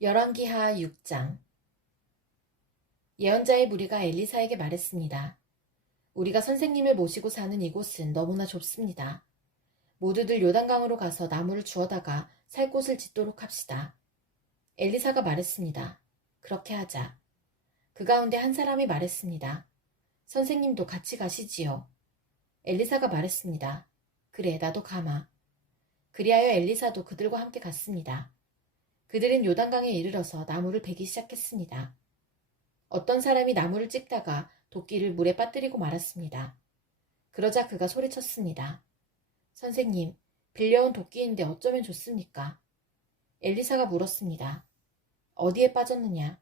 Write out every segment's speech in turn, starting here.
열왕기하 6장. 예언자의 무리가 엘리사에게 말했습니다. 우리가 선생님을 모시고 사는 이곳은 너무나 좁습니다. 모두들 요단강으로 가서 나무를 주워다가 살 곳을 짓도록 합시다. 엘리사가 말했습니다. 그렇게 하자. 그 가운데 한 사람이 말했습니다. 선생님도 같이 가시지요. 엘리사가 말했습니다. 그래, 나도 가마. 그리하여 엘리사도 그들과 함께 갔습니다. 그들은 요단강에 이르러서 나무를 베기 시작했습니다. 어떤 사람이 나무를 찍다가 도끼를 물에 빠뜨리고 말았습니다. 그러자 그가 소리쳤습니다. 선생님, 빌려온 도끼인데 어쩌면 좋습니까? 엘리사가 물었습니다. 어디에 빠졌느냐?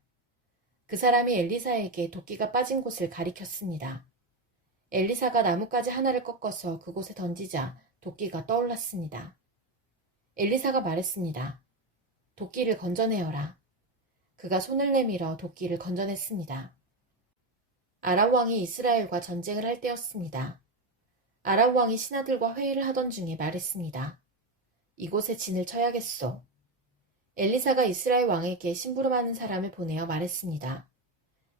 그 사람이 엘리사에게 도끼가 빠진 곳을 가리켰습니다. 엘리사가 나뭇가지 하나를 꺾어서 그곳에 던지자 도끼가 떠올랐습니다. 엘리사가 말했습니다. 도끼를 건져내어라. 그가 손을 내밀어 도끼를 건져냈습니다. 아람 왕이 이스라엘과 전쟁을 할 때였습니다. 아람 왕이 신하들과 회의를 하던 중에 말했습니다. 이곳에 진을 쳐야겠소. 엘리사가 이스라엘 왕에게 심부름하는 사람을 보내어 말했습니다.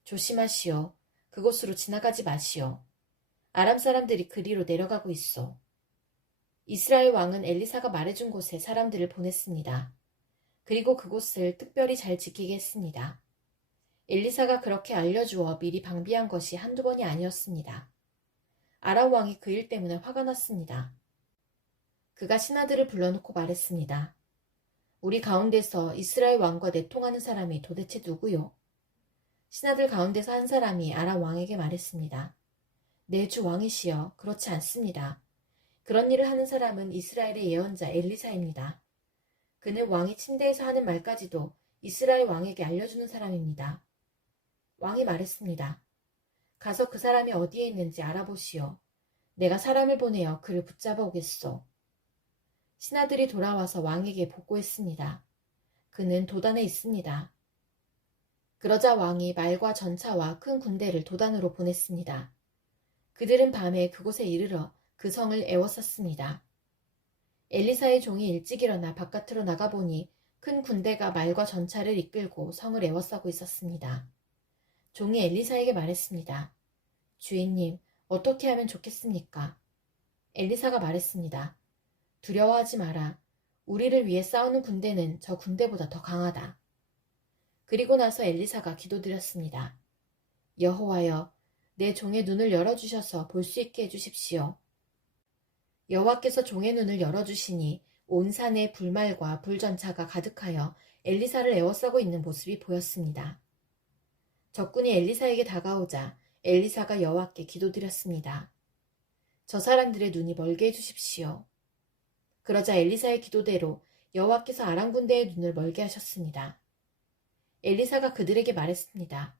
조심하시오. 그곳으로 지나가지 마시오. 아람 사람들이 그리로 내려가고 있소. 이스라엘 왕은 엘리사가 말해준 곳에 사람들을 보냈습니다. 그리고 그곳을 특별히 잘 지키게 했습니다. 엘리사가 그렇게 알려주어 미리 방비한 것이 한두 번이 아니었습니다. 아람 왕이 그 일 때문에 화가 났습니다. 그가 신하들을 불러놓고 말했습니다. 우리 가운데서 이스라엘 왕과 내통하는 사람이 도대체 누구요? 신하들 가운데서 한 사람이 아람 왕에게 말했습니다. 내 주 왕이시여, 그렇지 않습니다. 그런 일을 하는 사람은 이스라엘의 예언자 엘리사입니다. 그는 왕이 침대에서 하는 말까지도 이스라엘 왕에게 알려주는 사람입니다. 왕이 말했습니다. 가서 그 사람이 어디에 있는지 알아보시오. 내가 사람을 보내어 그를 붙잡아 오겠소. 신하들이 돌아와서 왕에게 보고했습니다. 그는 도단에 있습니다. 그러자 왕이 말과 전차와 큰 군대를 도단으로 보냈습니다. 그들은 밤에 그곳에 이르러 그 성을 에워쌌습니다. 엘리사의 종이 일찍 일어나 바깥으로 나가보니 큰 군대가 말과 전차를 이끌고 성을 에워싸고 있었습니다. 종이 엘리사에게 말했습니다. 주인님, 어떻게 하면 좋겠습니까? 엘리사가 말했습니다. 두려워하지 마라. 우리를 위해 싸우는 군대는 저 군대보다 더 강하다. 그리고 나서 엘리사가 기도드렸습니다. 여호와여, 내 종의 눈을 열어주셔서 볼 수 있게 해주십시오. 여호와께서 종의 눈을 열어주시니 온 산에 불말과 불전차가 가득하여 엘리사를 에워싸고 있는 모습이 보였습니다. 적군이 엘리사에게 다가오자 엘리사가 여호와께 기도드렸습니다. 저 사람들의 눈이 멀게 해주십시오. 그러자 엘리사의 기도대로 여호와께서 아람 군대의 눈을 멀게 하셨습니다. 엘리사가 그들에게 말했습니다.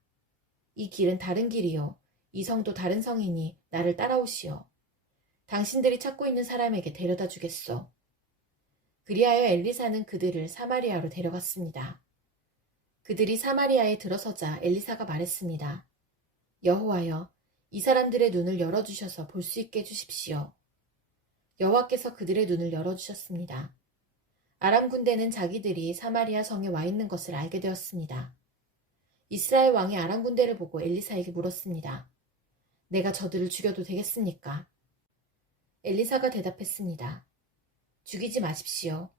이 길은 다른 길이요. 이 성도 다른 성이니 나를 따라오시오. 당신들이 찾고 있는 사람에게 데려다 주겠소. 그리하여 엘리사는 그들을 사마리아로 데려갔습니다. 그들이 사마리아에 들어서자 엘리사가 말했습니다. 여호와여, 이 사람들의 눈을 열어주셔서 볼 수 있게 해주십시오. 여호와께서 그들의 눈을 열어주셨습니다. 아람 군대는 자기들이 사마리아 성에 와 있는 것을 알게 되었습니다. 이스라엘 왕이 아람 군대를 보고 엘리사에게 물었습니다. 내가 저들을 죽여도 되겠습니까? 엘리사가 대답했습니다. 죽이지 마십시오.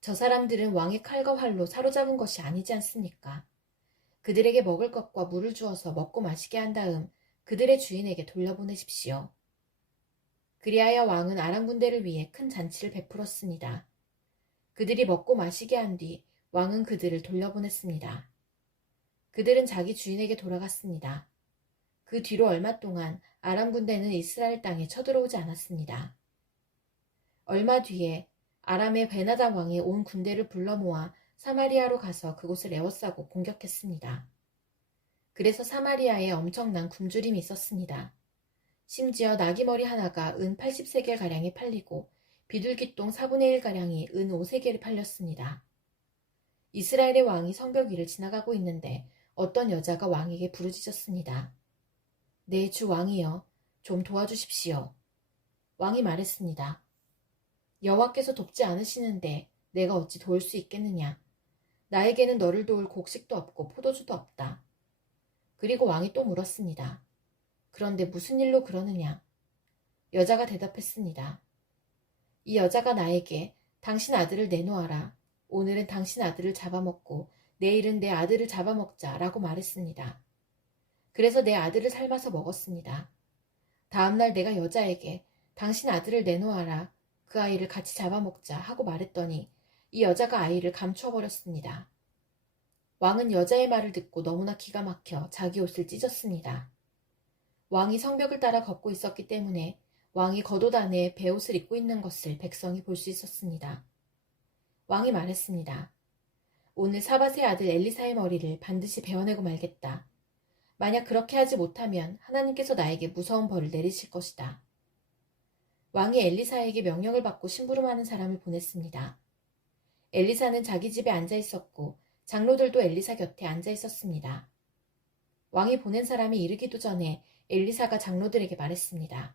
저 사람들은 왕의 칼과 활로 사로잡은 것이 아니지 않습니까? 그들에게 먹을 것과 물을 주어서 먹고 마시게 한 다음 그들의 주인에게 돌려보내십시오. 그리하여 왕은 아람 군대를 위해 큰 잔치를 베풀었습니다. 그들이 먹고 마시게 한 뒤 왕은 그들을 돌려보냈습니다. 그들은 자기 주인에게 돌아갔습니다. 그 뒤로 얼마 동안 아람 군대는 이스라엘 땅에 쳐들어오지 않았습니다. 얼마 뒤에 아람의 베나다 왕이 온 군대를 불러 모아 사마리아로 가서 그곳을 에워싸고 공격했습니다. 그래서 사마리아에 엄청난 굶주림이 있었습니다. 심지어 나귀머리 하나가 은 80세겔가량에 팔리고 비둘기똥 4분의 1가량이 은 5세겔에 팔렸습니다. 이스라엘의 왕이 성벽 위를 지나가고 있는데 어떤 여자가 왕에게 부르짖었습니다. 내 주 왕이여, 좀 도와주십시오. 왕이 말했습니다. 여호와께서 돕지 않으시는데 내가 어찌 도울 수 있겠느냐. 나에게는 너를 도울 곡식도 없고 포도주도 없다. 그리고 왕이 또 물었습니다. 그런데 무슨 일로 그러느냐? 여자가 대답했습니다. 이 여자가 나에게 당신 아들을 내놓아라. 오늘은 당신 아들을 잡아먹고 내일은 내 아들을 잡아먹자 라고 말했습니다. 그래서 내 아들을 삶아서 먹었습니다. 다음날 내가 여자에게 당신 아들을 내놓아라. 그 아이를 같이 잡아먹자 하고 말했더니 이 여자가 아이를 감추어버렸습니다. 왕은 여자의 말을 듣고 너무나 기가 막혀 자기 옷을 찢었습니다. 왕이 성벽을 따라 걷고 있었기 때문에 왕이 겉옷 안에 베옷을 입고 있는 것을 백성이 볼 수 있었습니다. 왕이 말했습니다. 오늘 사밧의 아들 엘리사의 머리를 반드시 베어내고 말겠다. 만약 그렇게 하지 못하면 하나님께서 나에게 무서운 벌을 내리실 것이다. 왕이 엘리사에게 명령을 받고 심부름하는 사람을 보냈습니다. 엘리사는 자기 집에 앉아 있었고 장로들도 엘리사 곁에 앉아 있었습니다. 왕이 보낸 사람이 이르기도 전에 엘리사가 장로들에게 말했습니다.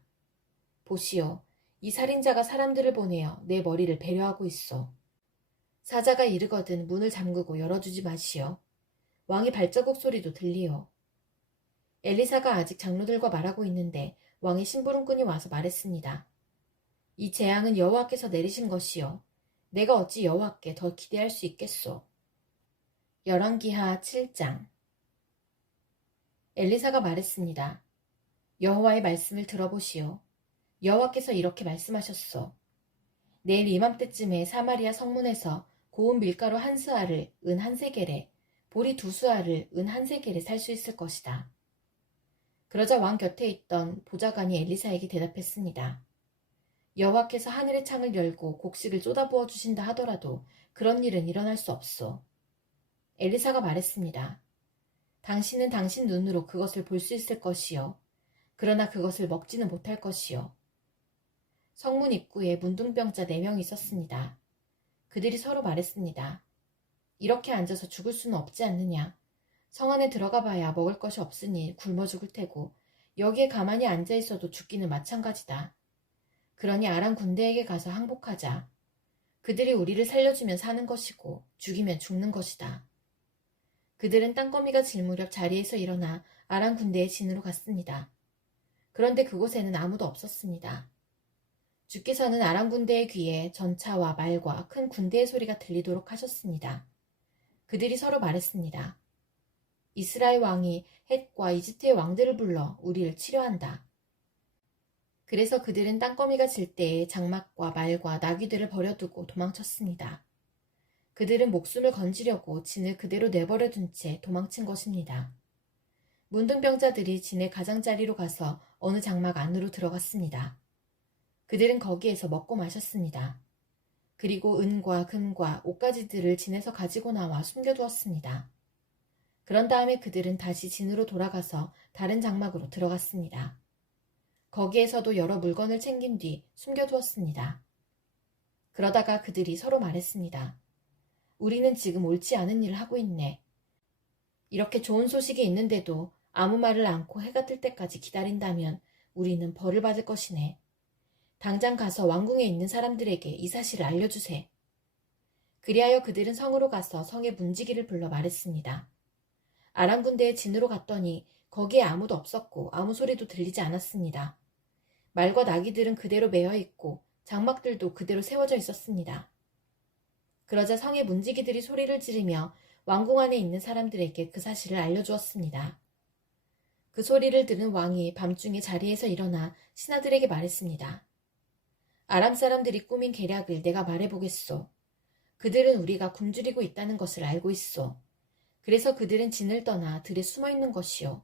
보시오, 이 살인자가 사람들을 보내어 내 머리를 배려하고 있소. 사자가 이르거든 문을 잠그고 열어주지 마시오. 왕의 발자국 소리도 들리오. 엘리사가 아직 장로들과 말하고 있는데 왕의 심부름꾼이 와서 말했습니다. 이 재앙은 여호와께서 내리신 것이요. 내가 어찌 여호와께 더 기대할 수 있겠소. 열왕기하 7장. 엘리사가 말했습니다. 여호와의 말씀을 들어보시오. 여호와께서 이렇게 말씀하셨소. 내일 이맘때쯤에 사마리아 성문에서 고운 밀가루 한 스아를 은 한 세겔에, 보리 두 스아를 은 한 세겔에 살 수 있을 것이다. 그러자 왕 곁에 있던 보좌관이 엘리사에게 대답했습니다. 여호와께서 하늘의 창을 열고 곡식을 쏟아부어 주신다 하더라도 그런 일은 일어날 수 없소. 엘리사가 말했습니다. 당신은 당신 눈으로 그것을 볼 수 있을 것이요. 그러나 그것을 먹지는 못할 것이요. 성문 입구에 문둥병자 4명이 있었습니다. 그들이 서로 말했습니다. 이렇게 앉아서 죽을 수는 없지 않느냐. 성 안에 들어가 봐야 먹을 것이 없으니 굶어 죽을 테고 여기에 가만히 앉아 있어도 죽기는 마찬가지다. 그러니 아람 군대에게 가서 항복하자. 그들이 우리를 살려주면 사는 것이고 죽이면 죽는 것이다. 그들은 땅거미가 질 무렵 자리에서 일어나 아람 군대의 진으로 갔습니다. 그런데 그곳에는 아무도 없었습니다. 주께서는 아람 군대의 귀에 전차와 말과 큰 군대의 소리가 들리도록 하셨습니다. 그들이 서로 말했습니다. 이스라엘 왕이 헷과 이집트의 왕들을 불러 우리를 치려한다. 그래서 그들은 땅거미가 질 때에 장막과 말과 나귀들을 버려두고 도망쳤습니다. 그들은 목숨을 건지려고 진을 그대로 내버려 둔 채 도망친 것입니다. 문둥병자들이 진의 가장자리로 가서 어느 장막 안으로 들어갔습니다. 그들은 거기에서 먹고 마셨습니다. 그리고 은과 금과 옷가지들을 진에서 가지고 나와 숨겨두었습니다. 그런 다음에 그들은 다시 진으로 돌아가서 다른 장막으로 들어갔습니다. 거기에서도 여러 물건을 챙긴 뒤 숨겨두었습니다. 그러다가 그들이 서로 말했습니다. 우리는 지금 옳지 않은 일을 하고 있네. 이렇게 좋은 소식이 있는데도 아무 말을 않고 해가 뜰 때까지 기다린다면 우리는 벌을 받을 것이네. 당장 가서 왕궁에 있는 사람들에게 이 사실을 알려주세. 그리하여 그들은 성으로 가서 성의 문지기를 불러 말했습니다. 아람 군대의 진으로 갔더니 거기에 아무도 없었고 아무 소리도 들리지 않았습니다. 말과 나귀들은 그대로 매여 있고 장막들도 그대로 세워져 있었습니다. 그러자 성의 문지기들이 소리를 지르며 왕궁 안에 있는 사람들에게 그 사실을 알려주었습니다. 그 소리를 들은 왕이 밤중에 자리에서 일어나 신하들에게 말했습니다. 아람 사람들이 꾸민 계략을 내가 말해보겠소. 그들은 우리가 굶주리고 있다는 것을 알고 있소. 그래서 그들은 진을 떠나 들에 숨어있는 것이요.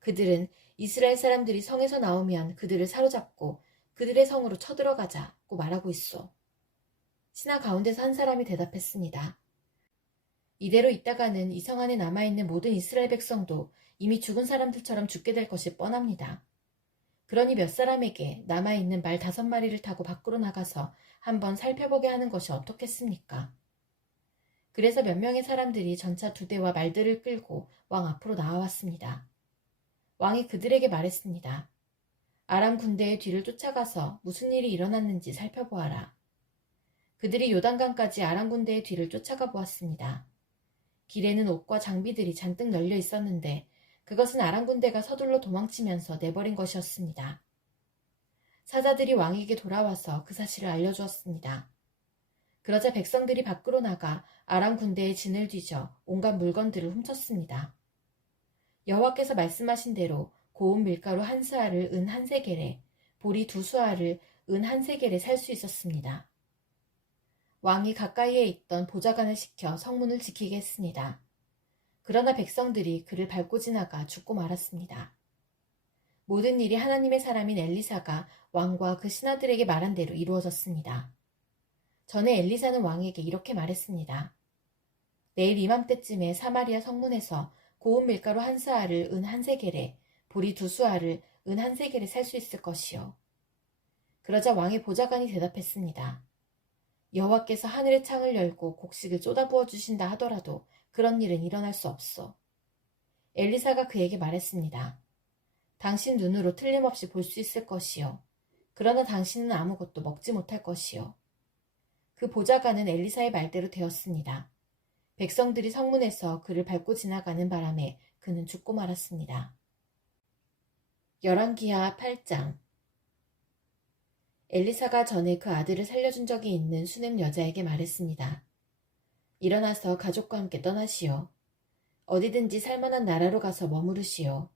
그들은 이스라엘 사람들이 성에서 나오면 그들을 사로잡고 그들의 성으로 쳐들어가자고 말하고 있소. 신하 가운데서 한 사람이 대답했습니다. 이대로 있다가는 이 성 안에 남아있는 모든 이스라엘 백성도 이미 죽은 사람들처럼 죽게 될 것이 뻔합니다. 그러니 몇 사람에게 남아있는 말 5마리를 타고 밖으로 나가서 한번 살펴보게 하는 것이 어떻겠습니까? 그래서 몇 명의 사람들이 전차 2대와 말들을 끌고 왕 앞으로 나와왔습니다. 왕이 그들에게 말했습니다. 아람 군대의 뒤를 쫓아가서 무슨 일이 일어났는지 살펴보아라. 그들이 요단강까지 아람 군대의 뒤를 쫓아가 보았습니다. 길에는 옷과 장비들이 잔뜩 널려 있었는데 그것은 아람 군대가 서둘러 도망치면서 내버린 것이었습니다. 사자들이 왕에게 돌아와서 그 사실을 알려주었습니다. 그러자 백성들이 밖으로 나가 아람 군대의 진을 뒤져 온갖 물건들을 훔쳤습니다. 여호와께서 말씀하신 대로 고운 밀가루 한 스아를 은 한 세겔에, 보리 두 수아를 은 한 세겔에 살 수 있었습니다. 왕이 가까이에 있던 보좌관을 시켜 성문을 지키게 했습니다. 그러나 백성들이 그를 밟고 지나가 죽고 말았습니다. 모든 일이 하나님의 사람인 엘리사가 왕과 그 신하들에게 말한 대로 이루어졌습니다. 전에 엘리사는 왕에게 이렇게 말했습니다. 내일 이맘때쯤에 사마리아 성문에서 고운 밀가루 한 스아를 은 한 세겔에, 보리 두 수아를 은 한 세겔에 살 수 있을 것이요. 그러자 왕의 보좌관이 대답했습니다. 여호와께서 하늘의 창을 열고 곡식을 쏟아부어 주신다 하더라도 그런 일은 일어날 수 없어. 엘리사가 그에게 말했습니다. 당신 눈으로 틀림없이 볼 수 있을 것이요. 그러나 당신은 아무것도 먹지 못할 것이요. 그 보좌관은 엘리사의 말대로 되었습니다. 백성들이 성문에서 그를 밟고 지나가는 바람에 그는 죽고 말았습니다. 열왕기하 8장. 엘리사가 전에 그 아들을 살려준 적이 있는 수넴 여자에게 말했습니다. 일어나서 가족과 함께 떠나시오. 어디든지 살만한 나라로 가서 머무르시오.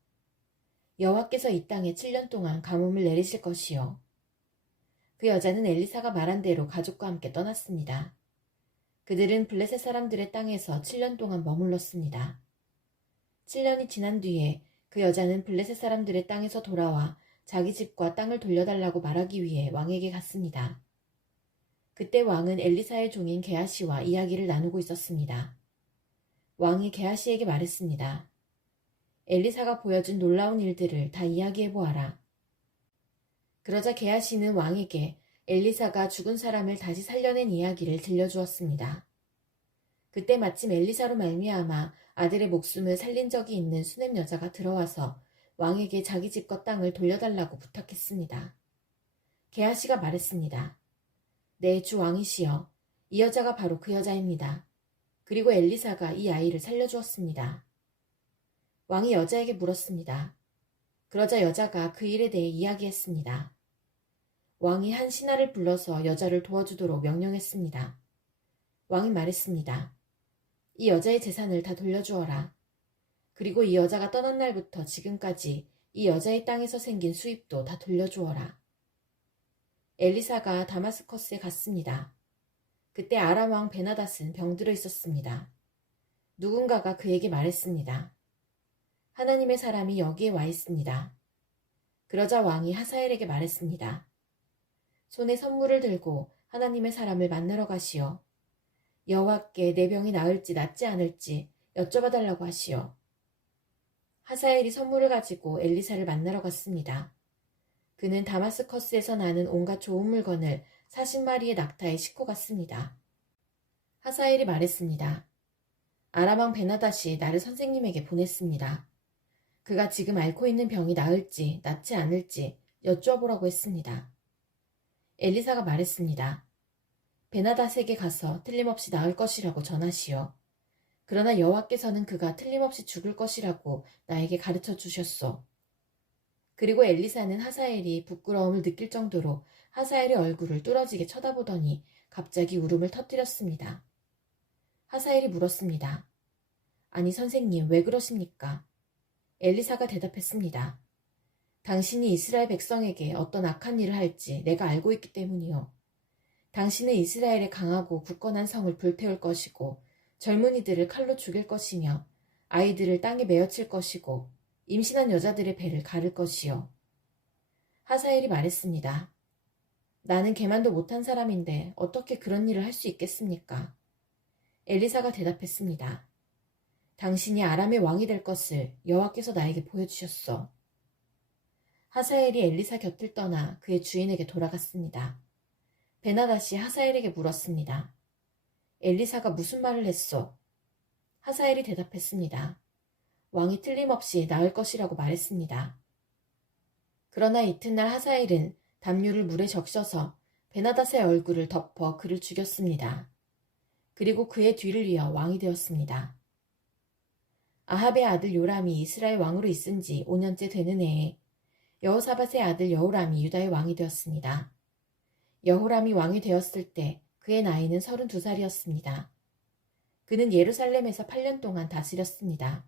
여호와께서 이 땅에 7년 동안 가뭄을 내리실 것이요. 그 여자는 엘리사가 말한 대로 가족과 함께 떠났습니다. 그들은 블레셋 사람들의 땅에서 7년 동안 머물렀습니다. 7년이 지난 뒤에 그 여자는 블레셋 사람들의 땅에서 돌아와 자기 집과 땅을 돌려달라고 말하기 위해 왕에게 갔습니다. 그때 왕은 엘리사의 종인 게하시와 이야기를 나누고 있었습니다. 왕이 게하시에게 말했습니다. 엘리사가 보여준 놀라운 일들을 다 이야기해보아라. 그러자 게하시는 왕에게 엘리사가 죽은 사람을 다시 살려낸 이야기를 들려주었습니다. 그때 마침 엘리사로 말미암아 아들의 목숨을 살린 적이 있는 수넴 여자가 들어와서 왕에게 자기 집과 땅을 돌려달라고 부탁했습니다. 게하시가 말했습니다. 네, 주 왕이시여. 이 여자가 바로 그 여자입니다. 그리고 엘리사가 이 아이를 살려주었습니다. 왕이 여자에게 물었습니다. 그러자 여자가 그 일에 대해 이야기했습니다. 왕이 한 신하를 불러서 여자를 도와주도록 명령했습니다. 왕이 말했습니다. 이 여자의 재산을 다 돌려주어라. 그리고 이 여자가 떠난 날부터 지금까지 이 여자의 땅에서 생긴 수입도 다 돌려주어라. 엘리사가 다마스커스에 갔습니다. 그때 아람 왕 베나닷은 병들어 있었습니다. 누군가가 그에게 말했습니다. 하나님의 사람이 여기에 와 있습니다. 그러자 왕이 하사엘에게 말했습니다. 손에 선물을 들고 하나님의 사람을 만나러 가시오. 여호와께 내 병이 나을지 낫지 않을지 여쭤봐달라고 하시오. 하사엘이 선물을 가지고 엘리사를 만나러 갔습니다. 그는 다마스커스에서 나는 온갖 좋은 물건을 40마리의 낙타에 싣고 갔습니다. 하사엘이 말했습니다. 아람 왕 베나닷이 나를 선생님에게 보냈습니다. 그가 지금 앓고 있는 병이 나을지 낫지 않을지 여쭈어보라고 했습니다. 엘리사가 말했습니다. 베나닷에게 가서 틀림없이 나을 것이라고 전하시오. 그러나 여호와께서는 그가 틀림없이 죽을 것이라고 나에게 가르쳐 주셨소. 그리고 엘리사는 하사엘이 부끄러움을 느낄 정도로 하사엘의 얼굴을 뚫어지게 쳐다보더니 갑자기 울음을 터뜨렸습니다. 하사엘이 물었습니다. 아니 선생님 왜 그러십니까? 엘리사가 대답했습니다. 당신이 이스라엘 백성에게 어떤 악한 일을 할지 내가 알고 있기 때문이요. 당신은 이스라엘의 강하고 굳건한 성을 불태울 것이고 젊은이들을 칼로 죽일 것이며 아이들을 땅에 메어칠 것이고 임신한 여자들의 배를 가를 것이요. 하사엘이 말했습니다. 나는 개만도 못한 사람인데 어떻게 그런 일을 할 수 있겠습니까? 엘리사가 대답했습니다. 당신이 아람의 왕이 될 것을 여호와께서 나에게 보여주셨소. 하사엘이 엘리사 곁을 떠나 그의 주인에게 돌아갔습니다. 베나닷이 하사엘에게 물었습니다. 엘리사가 무슨 말을 했소? 하사엘이 대답했습니다. 왕이 틀림없이 나을 것이라고 말했습니다. 그러나 이튿날 하사엘은 담요를 물에 적셔서 베나닷의 얼굴을 덮어 그를 죽였습니다. 그리고 그의 뒤를 이어 왕이 되었습니다. 아합의 아들 요람이 이스라엘 왕으로 있은 지 5년째 되는 해에 여호사밧의 아들 여호람이 유다의 왕이 되었습니다. 여호람이 왕이 되었을 때 그의 나이는 32살이었습니다. 그는 예루살렘에서 8년 동안 다스렸습니다.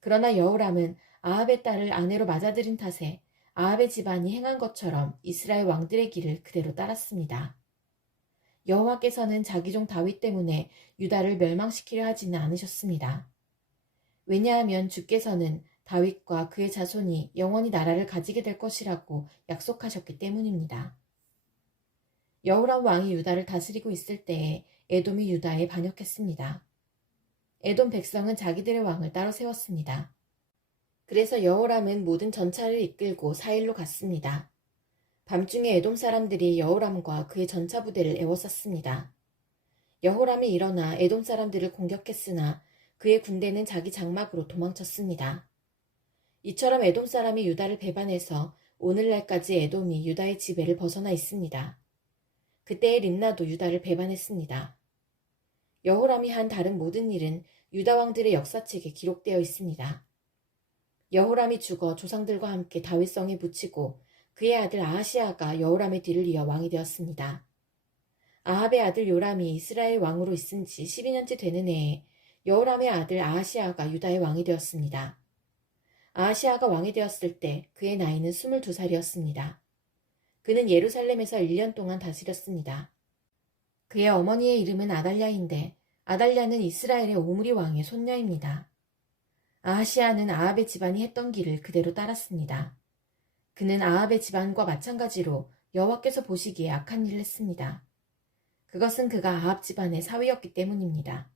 그러나 여호람은 아합의 딸을 아내로 맞아들인 탓에 아합의 집안이 행한 것처럼 이스라엘 왕들의 길을 그대로 따랐습니다. 여호와께서는 자기 종 다윗 때문에 유다를 멸망시키려 하지는 않으셨습니다. 왜냐하면 주께서는 다윗과 그의 자손이 영원히 나라를 가지게 될 것이라고 약속하셨기 때문입니다. 여호람 왕이 유다를 다스리고 있을 때에 에돔이 유다에 반역했습니다. 에돔 백성은 자기들의 왕을 따로 세웠습니다. 그래서 여호람은 모든 전차를 이끌고 사일로 갔습니다. 밤중에 에돔 사람들이 여호람과 그의 전차 부대를 에워쌌습니다. 여호람이 일어나 에돔 사람들을 공격했으나 그의 군대는 자기 장막으로 도망쳤습니다. 이처럼 에돔 사람이 유다를 배반해서 오늘날까지 에돔이 유다의 지배를 벗어나 있습니다. 그때의 림나도 유다를 배반했습니다. 여호람이 한 다른 모든 일은 유다 왕들의 역사책에 기록되어 있습니다. 여호람이 죽어 조상들과 함께 다윗성에 묻히고 그의 아들 아하시아가 여호람의 뒤를 이어 왕이 되었습니다. 아합의 아들 요람이 이스라엘 왕으로 있은 지 12년째 되는 해에 여호람의 아들 아하시아가 유다의 왕이 되었습니다. 아하시아가 왕이 되었을 때 그의 나이는 22살이었습니다. 그는 예루살렘에서 1년 동안 다스렸습니다. 그의 어머니의 이름은 아달랴인데 아달랴는 이스라엘의 오므리 왕의 손녀입니다. 아하시아는 아합의 집안이 했던 길을 그대로 따랐습니다. 그는 아합의 집안과 마찬가지로 여호와께서 보시기에 악한 일을 했습니다. 그것은 그가 아합 집안의 사위였기 때문입니다.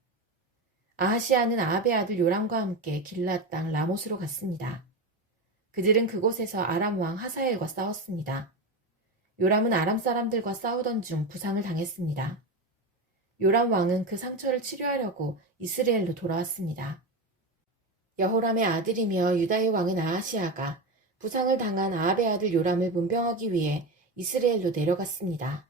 아하시아는 아합의 아들 요람과 함께 길앗 땅 라못으로 갔습니다. 그들은 그곳에서 아람 왕 하사엘과 싸웠습니다. 요람은 아람 사람들과 싸우던 중 부상을 당했습니다. 요람 왕은 그 상처를 치료하려고 이스라엘로 돌아왔습니다. 여호람의 아들이며 유다의 왕은 아하시아가 부상을 당한 아합의 아들 요람을 문병하기 위해 이스라엘로 내려갔습니다.